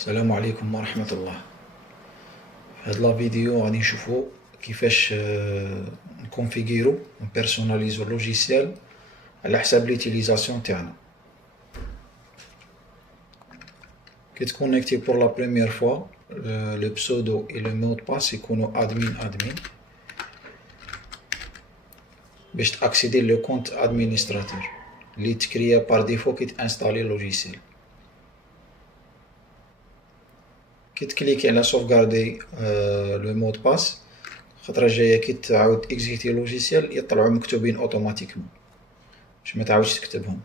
السلام عليكم ورحمة الله. في هاد لا فيديو غادي نشوفو كيفاش نكونفيغيرو نبيرسوناليزو لوجيسيال على حساب ليتيليزاسيون تاعنا. كي تكونيكتي بور لا بروميير فوا لو بسودو اي لو مود باس يكونو ادمين باش تاكسيدي لو كونت ادمينستراتور اللي تكريا بار ديفو كي تانستالي لوجيسيال. كي تكليكي على سوفغاردي لو مود باس خطرة جاية كي تعاود اكزيتي لوجيسيال يطلعو مكتوبين اوتوماتيكمون باش ما تعاودش تكتبهم.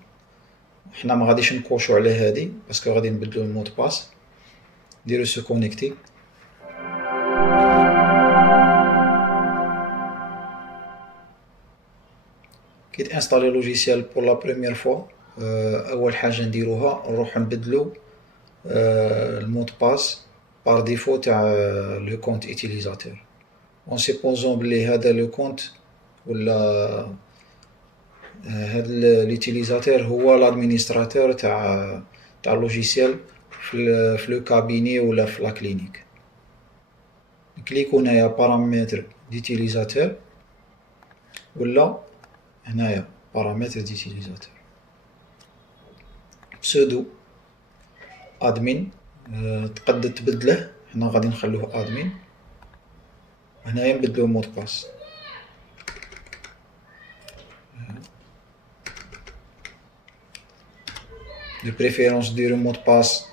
حنا ما غاديش نكوشو على هادي باسكو غادي نبدلو المود باس. نديرو سو كونيكتي. كي تانستالي لوجيسيال بور لا بروميير فوا اول حاجة نديروها نروحو نبدلو المود باس بار ديفو تاع لو كونت اوتيليزاتور اون سيبوزون بلي هذا لو كونت ولا هاد لوتيليزاتور هو لادمينستراتور تاع اللوجيسيال في لو كابيني ولا في لا كلينيك. نكليكو هنايا بارامتر ديتيليزاتور ولا هنايا بارامتر ديتيليزاتور بسودو ادمين. تقد تبدله، حنا غادي نخلوه ادمين. هنايا نبدلو مود باس. دو بريفيرونس ديرو مود باس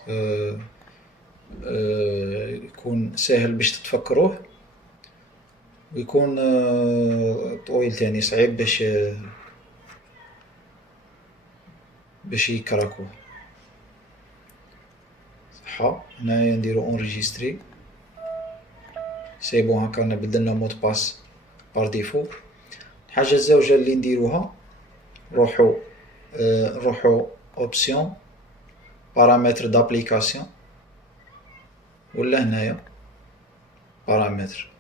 يكون ساهل باش تتفكروه ويكون طويل تاني صعيب باش يكراكوه. صحة. هنايا نديرو اونريجيستري. سي بون هاكا بدلنا مود باس بار ديفو. الحاجة الزوجة اللي نديروها نروحو اوبسيون بارامتر دابليكاسيون ولا هنايا بارامتر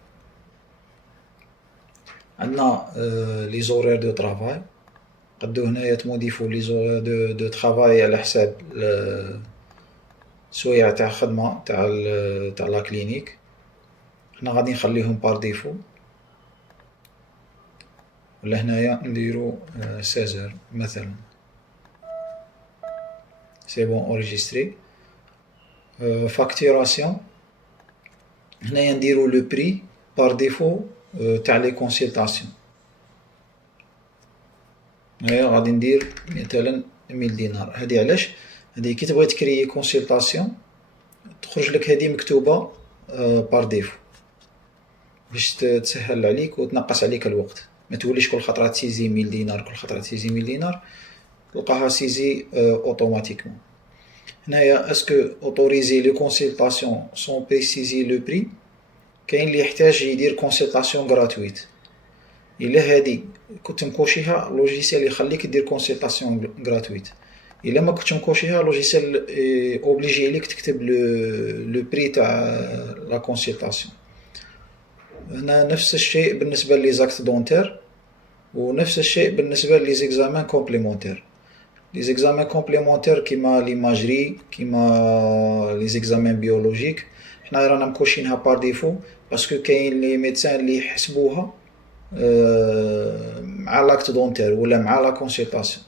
عندنا لي زورير دو طرافاي. قدو هنايا تموديفو لي زورير دو طرافاي على حساب سوايع تاع خدمة تاع لا كلينيك. حنا غادي نخليهم بار ديفو ولا هنايا نديرو 16 مثلا. سي بون اوريجيستري. فاكتوراسيون هنايا نديرو لو بري بار ديفو تاع لي كونسلطاسيون. هنايا غادي ندير مثلا 1000 دينار. هادي علاش؟ هادي كي تبغي تكريي كونسلطاسيون تخرج لك هادي مكتوبة بار ديفو باش تسهل عليك وتنقص عليك الوقت. ما توليش كل خطرة تسيزي 1000 دينار كل خطرة تسيزي 1000 دينار، تلقاها سيزي اوتوماتيكمون. هنايا اسكو اوتوريزي لي كونسلطاسيون سون بريسيزي لو بري. كاين اللي يحتاج يدير كونسلطاسيون غراتويت. الا هادي كنت مكوشيها لوجيسيال يخليك دير كونسلطاسيون غراتويت. الا ما كنتش مكوشيها لوجيسيال اوبليجي ليك تكتب لو بري تاع لا كونسلطاسيون. هنا نفس الشيء بالنسبة لي زاكت دونتير ونفس الشيء بالنسبة لي زيكزامان كومبليمونتير. لي زيكزامان كومبليمونتير كيما ليماجري كيما لي زيكزامان بيولوجيك حنا رانا مكوشينها بار ديفو باسكو كاين لي ميدسان اللي يحسبوها مع لاكت دونتير ولا مع لا كونسلطاسيون.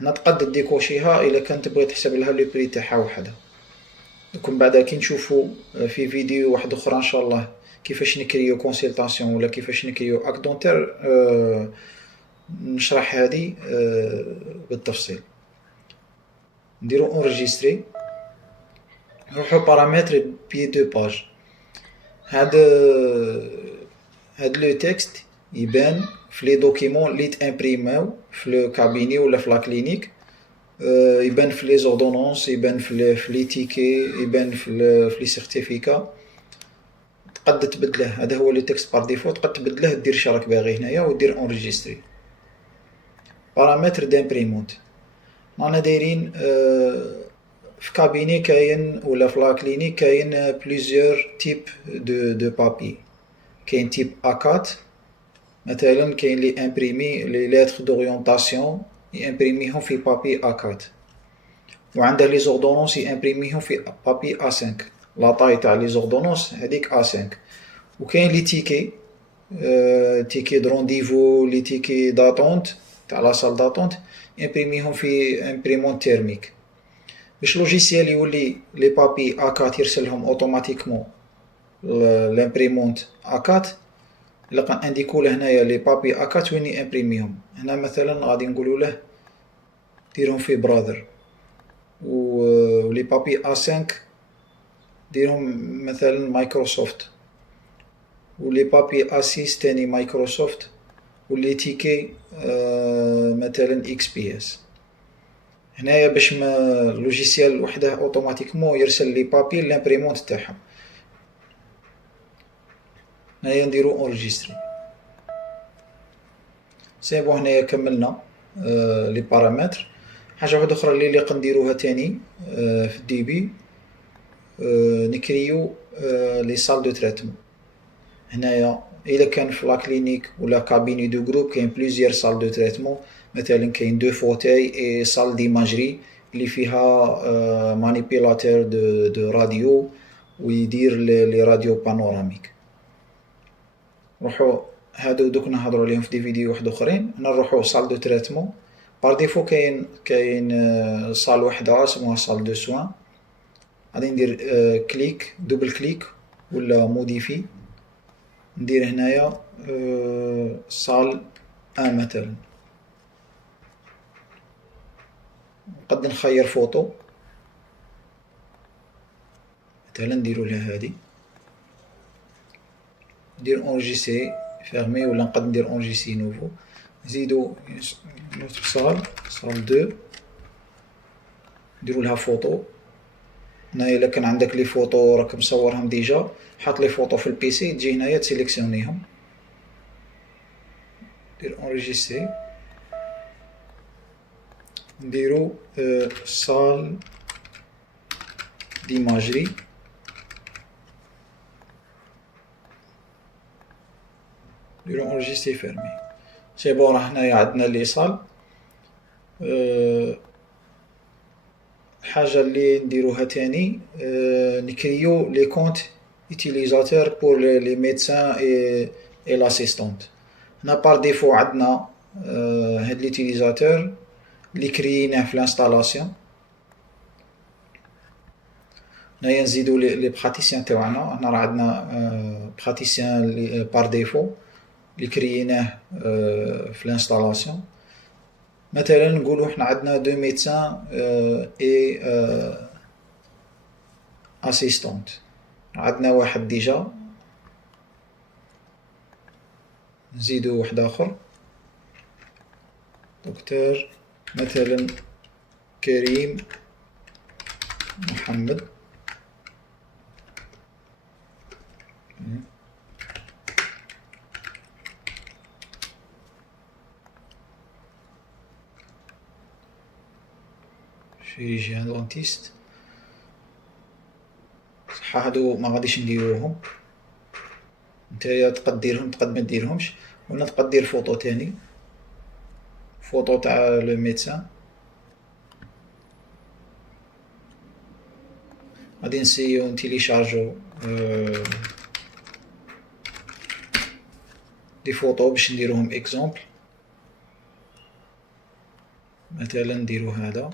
هنا تقد ديكوشيها الا كنت تبغي تحسب لها لو بري تاعها وحدها. دوك بعدا كي نشوفو في فيديو واحد اخرى ان شاء الله كيفاش نكريو كونسلطاسيون ولا كيفاش نكريو اك دونتير نشرح هادي بالتفصيل. نديرو اونريجيستري. نروحو بارامتر بي دو باج. هاد لو تكست يبان في لي دوكيمون اللي تامبريماو في لو كابيني ولا في لا كلينيك. يبان في لي زوردونونس، يبان في لي تيكي، يبان في لي سيرتيفيكا. تقد تبدله. هذا هو لو تكست بار ديفو. تقد تبدله دير شراك باغي هنايا ودير اونريجيستري. بارامتر دامبريمونت. رانا دايرين في كابيني كاين ولا في لا كلينيك كاين بليزيور تيب دو بابي. كاين تيب A4 مثلا، كاين لي امبريمي لي ليتر دوريونطاسيون يامبريميهم في بابي A4. وعنده لي زوردونونس يامبريميهم في بابي A5. لا طاي تاع لي زوردونونس هذيك A5. وكاين لي تيكي، تيكي دو رونديفو، لي تيكي داتونت تاع لا سال داتونت امبريميهم في امبريمون تيرميك. باش لوجيسيال يولي لي بابي A4 يرسلهم اوتوماتيكمون لامبريمونت A4. الا كان انديكو له هنايا لي بابي A4 وين يامبريميهم. هنا مثلا غادي نقولوا له ديرهم في براذر، ولي بابي A5 ديرهم مثلا مايكروسوفت، ولي بابي A6 تاني مايكروسوفت، ولي تيكي مثلا اكس بي اس. هنايا باش ما اللوجيسيال وحده اوتوماتيكمون يرسل لي بابي لامبريمونت تاعهم. هنايا نديرو اونجستري. سي بون هنايا كملنا لي بارامتر. حاجه واحده اخرى اللي قنديروها تاني في الدي بي، نكريو لي سال دو تريتمون. هنايا الا كان في لا كلينيك ولا كابيني دو جروب كاين بليزيور سال دو تريتمون. مثلا كاين دو فوتاي اي سال ديماجري اللي فيها مانيبيلاتور دو راديو ويدير لي راديو بانوراميك. نروحو هادو دوك نهضروا عليهم في دي فيديو واحد اخرين. هنا نروحو سال دو تريتمون. بار ديفو كاين سال وحده اسمها سال دو سوان. غادي ندير كليك دوبل كليك ولا موديفي. ندير هنايا سال ان مثلا. نقد نخير فوتو مثلا نديرو لها هادي، ندير اونجيسي فيرمي ولا نقد ندير اونجيسي نوفو. نزيدو نوتر سال دو، نديرو لها فوتو. هنايا الا كان عندك لي فوتو راك مصورهم ديجا حط لي فوتو في البيسي تجي هنايا تسيليكسيونيهم. ندير اونجيسي، نديرو سال ديماجري. نديرو اونجيستي فيرمي. سي بون راه هنايا عندنا لي صال. الحاجة اللي نديروها تاني نكريو لي كونت utilisateur pour les médecins et l'assistante. هنا بار ديفو عندنا هاد ليتيليزاتور اللي كرييناه في الانستالاسيون. هنايا نزيدو لي براتيسيان تاوعنا. هنا راه عندنا براتيسيان بار ديفو اللي كرييناه في الانستالاسيون. مثلا نقولو حنا عندنا دو ميدسان اي اسيستونت. عندنا واحد ديجا، نزيدو واحد اخر دكتور مثلا كريم محمد. شيريجيان دونتيست. صح هادو ما غاديش نديروهم، نتايا تقد ديرهم تقد ما ديرهمش. ولا تقد دير فوتو تاني، فوتو تاع لو ميدسان. غادي نسيو نتيليشارجو دي فوتو باش نديروهم اكزومبل. مثلا نديرو هذا.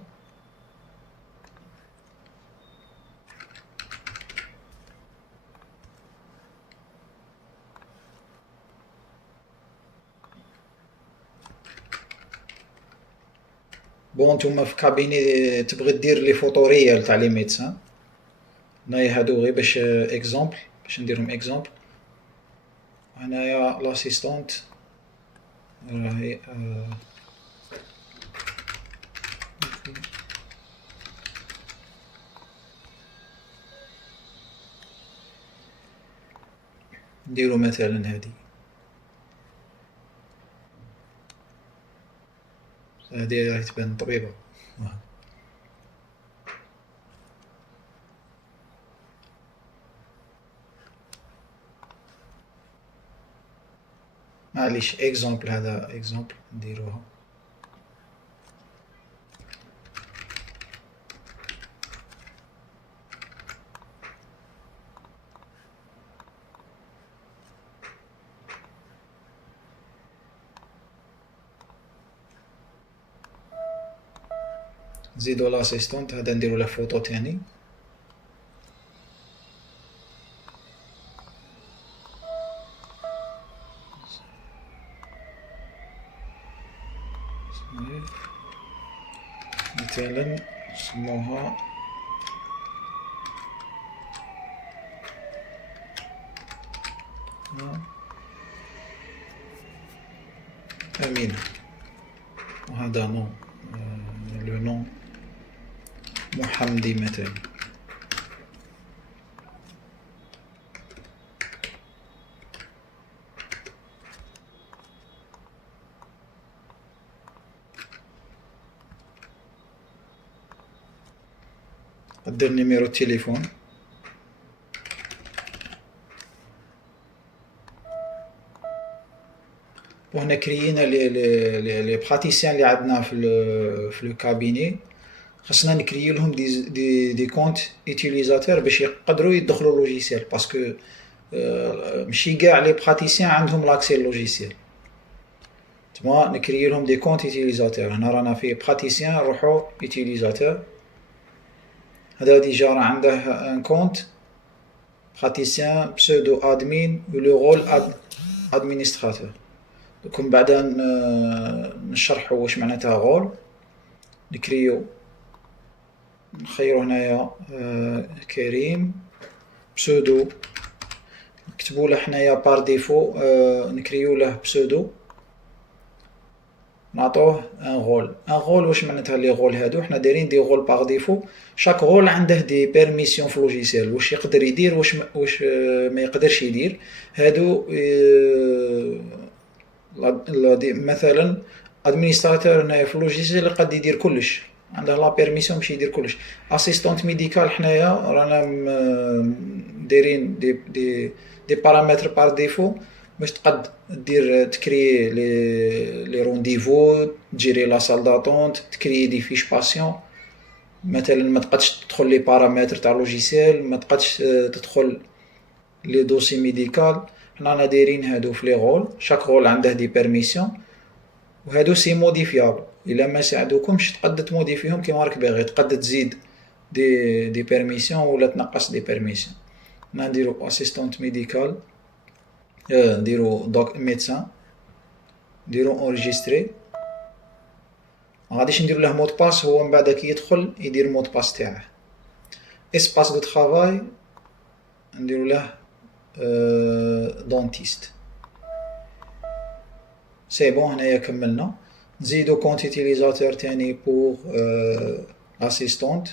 بون نتوما في كابيني تبغي دير لي فوتو ريال تاع لي ميدسان. هنايا هادو غير باش اكزومبل، باش نديرهم اكزومبل. هنايا لاسيستونت راهي نديرو مثلا هادي. هادي راهي تبان طبيبة. معليش اكزومبل، هذا اكزومبل نديروها. نزيدو لاسيستونت، هذا نديرو له فوتو تاني. مثلا نسموها أمينة، وهذا نو لو نو محمدي مثلا. دير نيميرو التليفون، وهنا كريينا لي براتيسيان اللي عندنا في لو كابيني، خاصنا نكريي لهم دي كونت يوتيليزاتور باش يقدروا يدخلوا لوجيسيال، باسكو ماشي كاع لي براتيسيان عندهم لاكسي لوجيسيال. تما نكريي لهم دي كونت يوتيليزاتور. هنا رانا في براتيسيان، نروحو يوتيليزاتور، هذا ديجا راه عنده ان كونت براتيسيان بسودو ادمين و لو رول ادمينستراتور. دوك من بعد نشرحو واش معناتها رول. نكريو، نخيرو هنايا كريم بسودو، نكتبو له حنايا بار ديفو، نكريو له بسودو، نعطوه ان رول. ان رول واش معناتها لي رول هادو؟ حنا دايرين دي رول باغ ديفو، شاك رول عنده دي بيرميسيون في لوجيسيال، واش يقدر يدير واش ما يقدرش يدير. هادو مثلا ادمينستراتور هنايا في اللوجيسيال قد يدير كلش، عنده لا بيرميسيون باش يدير كلش. اسيستونت ميديكال حنايا رانا دايرين دي بارامتر بار ديفو باش تقد دير تكري لي رونديفو، تجيري لا سال داتونت، تكري دي فيش باسيون. مثلا ما تقدش تدخل لي بارامتر تاع لوجيسيال، ما تقدش تدخل لي دوسي ميديكال. حنا دايرين هادو في لي رول، شاك رول عنده دي بيرميسيون، وهادو سي موديفيابل. الا ما ساعدوكمش تقد تموديفيهم كيما راك باغي، تقد تزيد دي بيرميسيون ولا تنقص دي بيرميسيون. هنا نديرو اسيستونت ميديكال، نديرو دوك ميدسان، نديرو اونجستري. مغاديش ندير له مود باس، هو من بعد كي يدخل يدير مود باس تاعه. اسباس دو ترافاي نديرو له دونتيست. سي بون، هنايا كملنا. نزيدو كونت يوتيليزاتور تاني بوغ اسيستونت.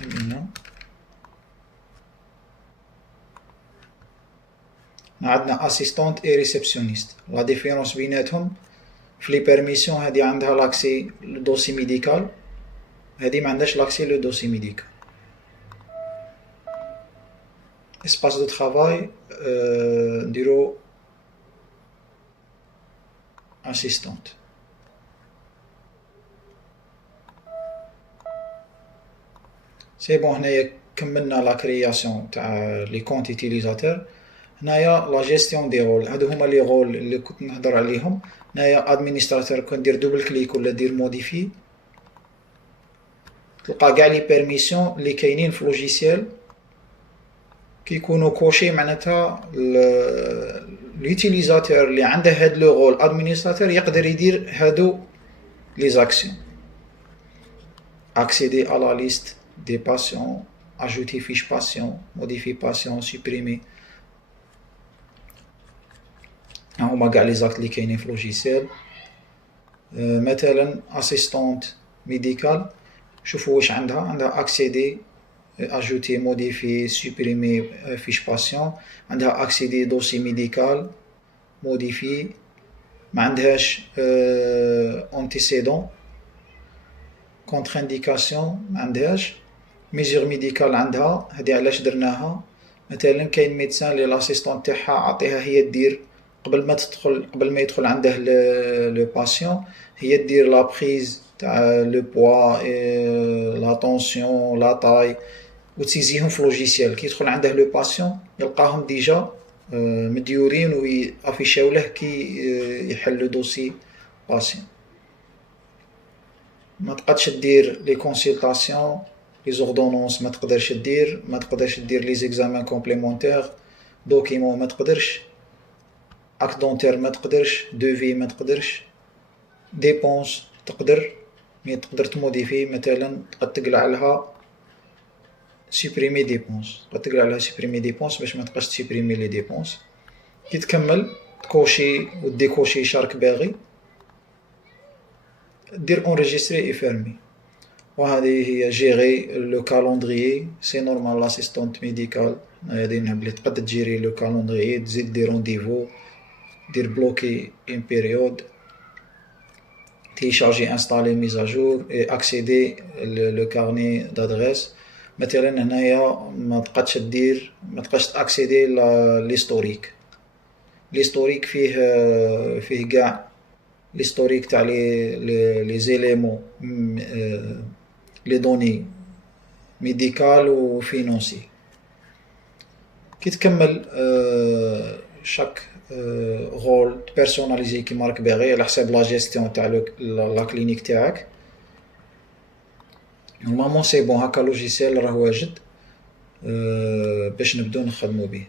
كملنا. عندنا اسيستونت اي ريسبسيونيست. لا ديفيرونس بيناتهم في لي بيرميسيون، هادي عندها لاكسي لو دوسي ميديكال، هادي ما عندهاش لاكسي لو دوسي ميديكال. اسباس دو ترافاي نديرو اسيستونت. سي بون، هنايا كملنا لا كرياسيون تاع لي كونت يوتيليزاتور. هنايا لا جيستيون دي رول، هادو هما لي رول اللي كنت نهضر عليهم. هنايا ادمينستراتور كندير دوبل كليك ولا دير موديفي، تلقى كاع لي بيرميسيون اللي كاينين في لوجيسيال كيكونوا كوشي، معناتها لوتيليزاتور اللي عنده هاد لو رول ادمينستراتور يقدر يدير هادو لي زاكسيون. accéder à la liste des patients, ajouter fiche patient, modifier patient, supprimer. هما كاع لي زاكت اللي كاينين في لوجيسيال. مثلا اسيستونت ميديكال، شوفوا واش عندها accéder, ajouter, modifier, supprimer fiche patient. عندها accéder dossier médical, modifier. ما عندهاش antécédent, contre-indication ما عندهاش. ميزور ميديكال عندها، هادي علاش درناها. مثلا كاين ميدسان لي لاسيستون تاعها عطيها هي دير قبل ما يدخل عنده لو باسيون، هي دير لا بريز تاع لو بوا، لا طونسيون، لا طاي، وتسيزيهم في لوجيسيال. كي يدخل عنده لو باسيون يلقاهم ديجا مديورين ويافيشاو له كي يحل لو دوسي باسيون. ما تقدش دير لي كونسلطاسيون، لي زوردونونس ما تقدرش دير، ما تقدرش دير لي زيكزامان كومبليمونتير، دوكيمون ما تقدرش، اك دونتير ما تقدرش، دوفي ما تقدرش، ديبونس تقدر، مي تقدر تموديفي مثلا تقد تقلع لها سوبريمي ديبونس، تقد تقلع لها سوبريمي ديبونس باش ما تبقاش تسوبريمي لي ديبونس. كي تكمل تكوشي وديكوشي شارك باغي، دير اونريجستري اي فيرمي. وهذه هي جيري لو كالوندريي. سي نورمال لاسيستونت ميديكال هادي بلي تقد تجيري لو كالوندريي، تزيد دير رونديفو، دير بلوكي اون بيريود، télécharger, installer, mise à jour et accéder le carnet d'adresse. مثلا هنايا ما تقدش دير، ما تقدش تاكسيدي ليستوريك. ليستوريك فيه كاع ليستوريك تاع لي زيليمون، لي دوني ميديكال و فينونسي. كي تكمل شاك رول بيرسوناليزي كيما راك باغي على حساب لا جيستيون تاع لا كلينيك تاعك. نورمالمون سي بون، هاكا لوجيسيال راه واجد باش نبداو نخدمو بيه.